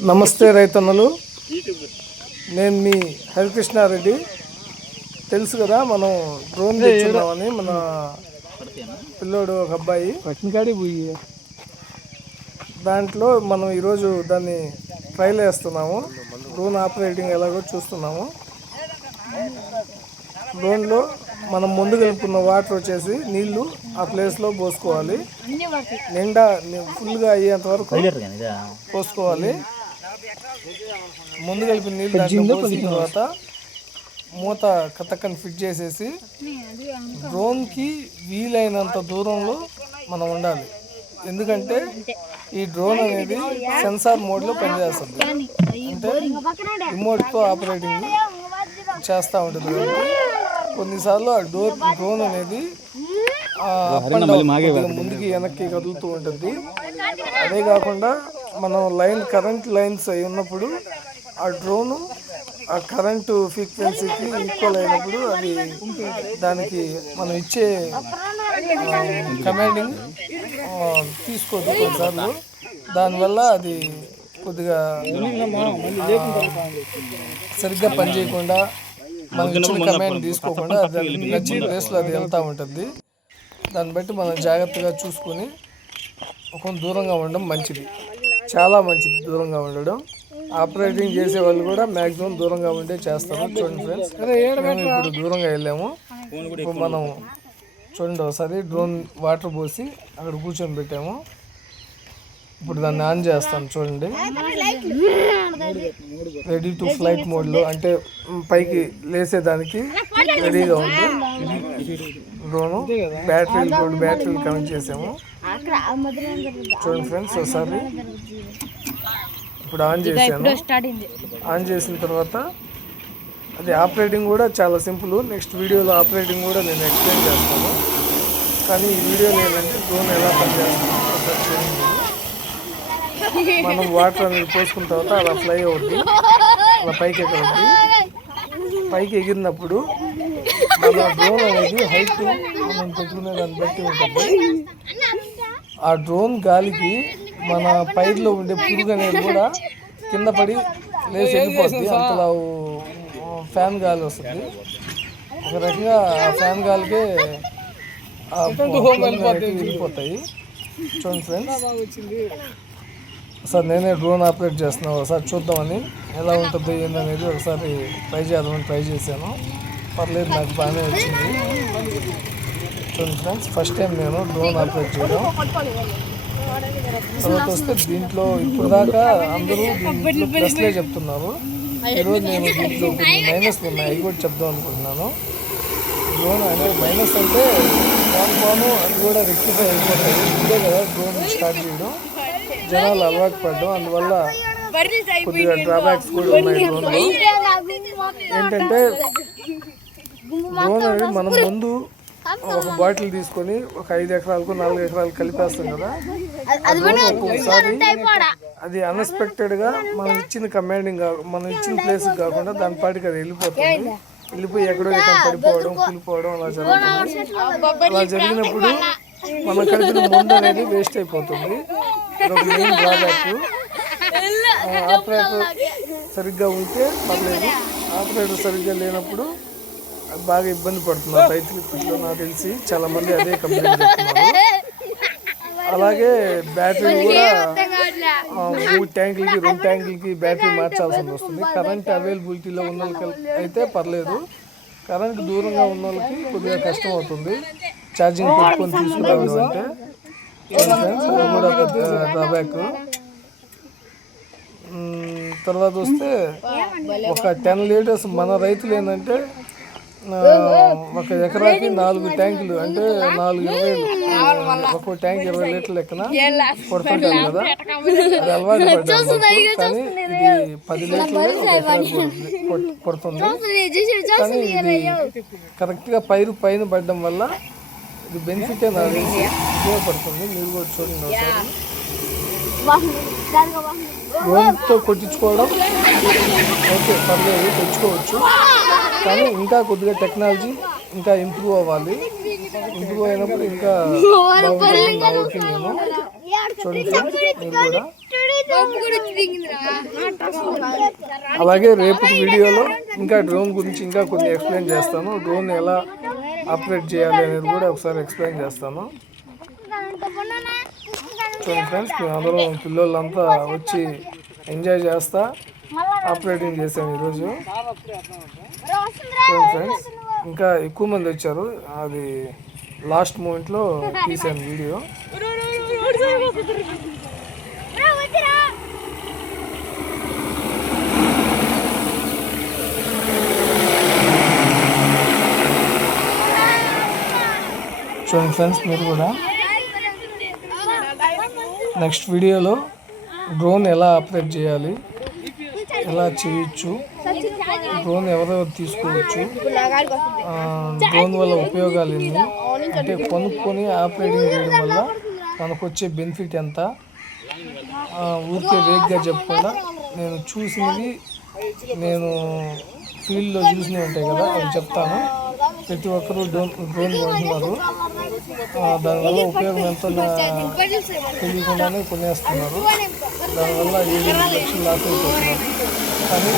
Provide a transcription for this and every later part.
నమస్తే రైతన్నలు. నేను మీ హరికృష్ణారెడ్డి. తెలుసు కదా మనం డ్రోన్ తెచ్చున్నామని మన పిల్లోడు ఒక అబ్బాయి. దాంట్లో మనం ఈరోజు దాన్ని ట్రైల్ వేస్తున్నాము. డ్రోన్ ఆపరేటింగ్ ఎలాగో చూస్తున్నాము. డ్రోన్లో మనం ముందు కలుపుకున్న వాటర్ వచ్చేసి నీళ్ళు ఆ ప్లేస్లో పోసుకోవాలి. నిండా ఫుల్గా అయ్యేంత వరకు పోసుకోవాలి. ముందు కలిపిన నీళ్ళు దాంట్లో పోసిన తర్వాత మూత కథక్కని ఫిట్ చేసేసి డ్రోన్కి వీలైనంత దూరంలో మనం ఉండాలి. ఎందుకంటే ఈ డ్రోన్ అనేది సెన్సార్ మోడ్లో పనిచేస్తుంది. అంటే రిమోట్తో ఆపరేటింగ్ చేస్తూ ఉంటుంది. కొన్నిసార్లు ఆ డోర్ డ్రోన్ అనేది ముందుకి వెనక్కి కదులుతూ ఉంటుంది. అదే కాకుండా మనం లైన్ కరెంట్ లైన్స్ అయి ఉన్నప్పుడు ఆ డ్రోను ఆ కరెంటు ఫ్రీక్వెన్సీకి ఈక్వల్ అయినప్పుడు అది దానికి మనం ఇచ్చే కమాండింగ్ తీసుకోదు కొన్నిసార్లు. దానివల్ల అది కొద్దిగా సరిగ్గా పనిచేయకుండా మనం ఇచ్చిన కమాండ్ తీసుకోకుండా నచ్చిన ప్లేస్లో అది వెళ్తూ ఉంటుంది. దాన్ని బట్టి మనం జాగ్రత్తగా చూసుకొని ఒక దూరంగా ఉండడం మంచిది. చాలా మంచిది దూరంగా ఉండడం. ఆపరేటింగ్ చేసే వాళ్ళు కూడా మ్యాక్సిమం దూరంగా ఉండే చేస్తారు. చూడండి ఫ్రెండ్స్. మేము ఇప్పుడు దూరంగా వెళ్ళాము. ఇప్పుడు మనం చూడండి ఒకసారి డ్రోన్ వాటర్ పోసి అక్కడ కూర్చొని పెట్టాము. ఇప్పుడు దాన్ని ఆన్ చేస్తాను చూడండి. రెడీ టు ఫ్లైట్ మోడ్లో అంటే పైకి లేసేదానికి రెడీగా ఉంది. డ్రోను బ్యాటరీలు రెండు బ్యాటరీలు కనెక్ట్ చేసాము. చూడండి ఫ్రెండ్స్ ఒకసారి ఇప్పుడు ఆన్ చేశాను. ఆన్ చేసిన తర్వాత అది ఆపరేటింగ్ కూడా చాలా సింపుల్ నెక్స్ట్ వీడియోలో ఆపరేటింగ్ కూడా నేను ఎక్స్ప్లెయిన్ చేస్తాను. కానీ ఈ వీడియోలో ఏంటంటే డ్రోన్ ఎలా చూడండి మనం వాటర్ అనేది పోసుకున్న తర్వాత అలా ఫ్లై అవుద్ది. అలా పైకి ఎక్కడుద్ది పైకి ఎగిరినప్పుడు మన డ్రోన్ అనేది హైట్ మనం పెట్టుకునే దాన్ని బట్టి ఉంటుంది. ఆ డ్రోన్ గాలికి మన పైర్లో ఉండే పురుగు అనేది కూడా కింద పడి లేచి వెళ్ళిపోతుంది అంతలా ఫ్యాన్ గాలి వస్తుంది. ఒక రకంగా ఆ ఫ్యాన్ గాలికే వెళ్ళిపోతాయి. చూడండి ఫ్రెండ్స్ సార్ నేనే డ్రోన్ ఆపరేట్ చేస్తున్నాను. ఒకసారి చూద్దామని ఎలా ఉంటుంది ఏందనేది ఒకసారి ట్రై చేద్దామని ట్రై చేశాను. పర్లేదు నాకు బాగానే వచ్చింది. చూడండి ఫ్రెండ్స్ ఫస్ట్ టైం నేను డ్రోన్ ఆపరేట్ చేయడం. తర్వాత వస్తే దీంట్లో ఇప్పుడు దాకా అందరూ దీంట్లో ప్లస్లే చెప్తున్నారు. ఈరోజు నేను దీంట్లో కొన్ని మైనస్ ఉన్నాయి అవి కూడా చెప్దాం అనుకుంటున్నాను. డ్రోన్ అంటే మైనస్ అంటే ఫోన్ ఫోను అది కూడా రెక్టిఫై అయిపోతాయి ఇదే కదా డ్రోన్ స్టార్ట్ చేయడం. జనాలు అలవాటు పడడం అందువల్ల కొద్దిగా డ్రాబ్యాక్స్ కూడా ఉన్నాయి. డ్రోన్లో ఏంటంటే డ్రోన్ అనేది మనం ముందు ఒక బాటిల్ తీసుకొని ఒక ఐదు ఎకరాలకు నాలుగు ఎకరాలు కలిపేస్తాం కదా. ఒక్కొక్కసారి అది అన్ఎక్స్పెక్టెడ్గా మనం ఇచ్చిన కమాండింగ్ మనం ఇచ్చిన ప్లేస్ కాకుండా దాని పాటికి అది వెళ్ళిపోతుంది. వెళ్ళిపోయి ఎక్కడో ఎక్కడ పడిపోవడం కూలిపోవడం అలా జరుగుతుంది. అలా జరిగినప్పుడు మనం కలిపిన ముందు అనేది వేస్ట్ అయిపోతుంది. డ్రాబ్యాక్ ఆపరేటర్ సరిగ్గా ఉంటే పర్లేదు. ఆపరేటర్ సరిగ్గా లేనప్పుడు బాగా ఇబ్బంది పడుతున్నారు రైతులు నాకు తెలిసి చాలా మంది అదే కంప్లైంట్ అలాగే బ్యాటరీ కూడా మూడు ట్యాంకులకి రెండు ట్యాంకులకి బ్యాటరీ మార్చాల్సి వస్తుంది. కరెంట్ అవైలబిలిటీలో ఉన్న వాళ్ళకి అయితే పర్లేదు. కరెంట్ దూరంగా ఉన్న వాళ్ళకి కొద్దిగా కష్టం అవుతుంది. ఛార్జింగ్ పెట్టుకొని తీసుకురావాలి మ్మ్, తర్వాత వస్తే ఒక టెన్ లీటర్స్ మన రైతులు ఏంటంటే ఒక ఎకరాకి నాలుగు ట్యాంకులు అంటే నాలుగు ఇరవై ఒక్కో ట్యాంక్ ఇరవై లీటర్ల లెక్కన కొడుతుంటారు కదా. అది అలవాటు పడ్డాం మాకు. కానీ ఇది పది లీటర్లు కొడుతుంది. కానీ ఇది కరెక్ట్గా పైరు పైన పడడం వల్ల ఇది బెనిఫిట్ ఉపయోగపడుతుంది. మీరు కూడా చూడండి డ్రోన్తో కొట్టించుకోవడం. ఓకే పర్లేదు తెచ్చుకోవచ్చు. కానీ ఇంకా కొద్దిగా టెక్నాలజీ ఇంకా ఇంప్రూవ్ అవ్వాలి. ఇంప్రూవ్ అయినప్పుడు ఇంకా అలాగే రేపు వీడియోలో ఇంకా డ్రోన్ గురించి ఇంకా కొన్ని ఎక్స్ప్లెయిన్ చేస్తాను. డ్రోన్ ఎలా ఆపరేట్ చేయాలి అనేది కూడా ఒకసారి ఎక్స్ప్లెయిన్ చేస్తాను. సో ఫ్రెండ్స్ మేము అందరం పిల్లలంతా వచ్చి ఎంజాయ్ చేస్తా ఆపరేటింగ్ చేసాం ఈరోజు. సో ఫ్రెండ్స్ ఇంకా ఎక్కువ మంది వచ్చారు. అది లాస్ట్ మూమెంట్లో తీసాను వీడియో చూడండి ఫ్రెండ్స్ మీరు కూడా నెక్స్ట్ వీడియోలో డ్రోన్ ఎలా ఆపరేట్ చేయాలి ఎలా చేయొచ్చు డ్రోన్ ఎవరెవరు తీసుకోవచ్చు డ్రోన్ వల్ల ఉపయోగాలు ఎన్ని అంటే కొనుక్కొని ఆపరేటింగ్ చేయడం వల్ల మనకు వచ్చే బెనిఫిట్ ఎంత ఊరికే వేగ్గా చెప్పకుండా నేను చూసినవి నేను ఫీల్డ్లో చూసినవి ఉంటాయి కదా అవి చెప్తాను. ప్రతి ఒక్కరూ డ్రోన్ డ్రోన్ కొంటున్నారు దానివల్ల ఉపయోగం ఎంతో తెలియకుండానే కొనేస్తున్నారు. దానివల్ల ఏడు లక్షలు లాస్ అయిపోతున్నారు. కానీ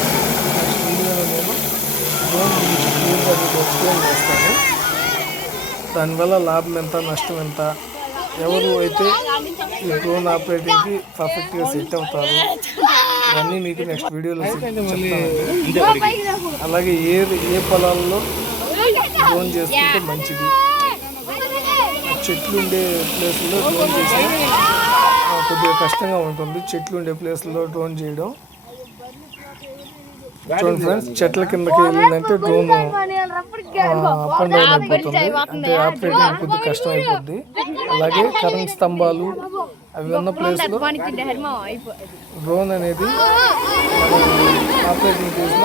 నెక్స్ట్ వీడియోలో నేను డ్రోన్ గురించి క్లియర్గా మీకు ఎక్స్ప్లెయిన్ చేస్తాను. దానివల్ల లాభం ఎంత నష్టం ఎంత? ఎవరు అయితే ఈ డ్రోన్ ఆపరేటింగ్కి పర్ఫెక్ట్గా సెట్ అవుతారు? ఇవన్నీ మీకు నెక్స్ట్ వీడియోలో అలాగే ఏ ఏ పొలాల్లో డ్రోన్ చేసుకుంటే మంచిది. చెట్లు ఉండే ప్లేస్లో డ్రోన్ చేస్తే కొద్దిగా కష్టంగా ఉంటుంది. చెట్లు ఉండే ప్లేస్లో డ్రోన్ చేయడం. చూడండి ఫ్రెండ్స్ చెట్ల కిందకి వెళ్ళిందంటే డ్రోన్ అప్ అండ్ డౌన్ అయిపోతుంది. అంటే ఆపరేటింగ్ కొద్దిగా కష్టం అయిపోద్ది. అలాగే కరెంట్ స్తంభాలు అవి ఉన్న ప్లేస్లో డ్రోన్ అనేది ఆపరేటింగ్ చేసిన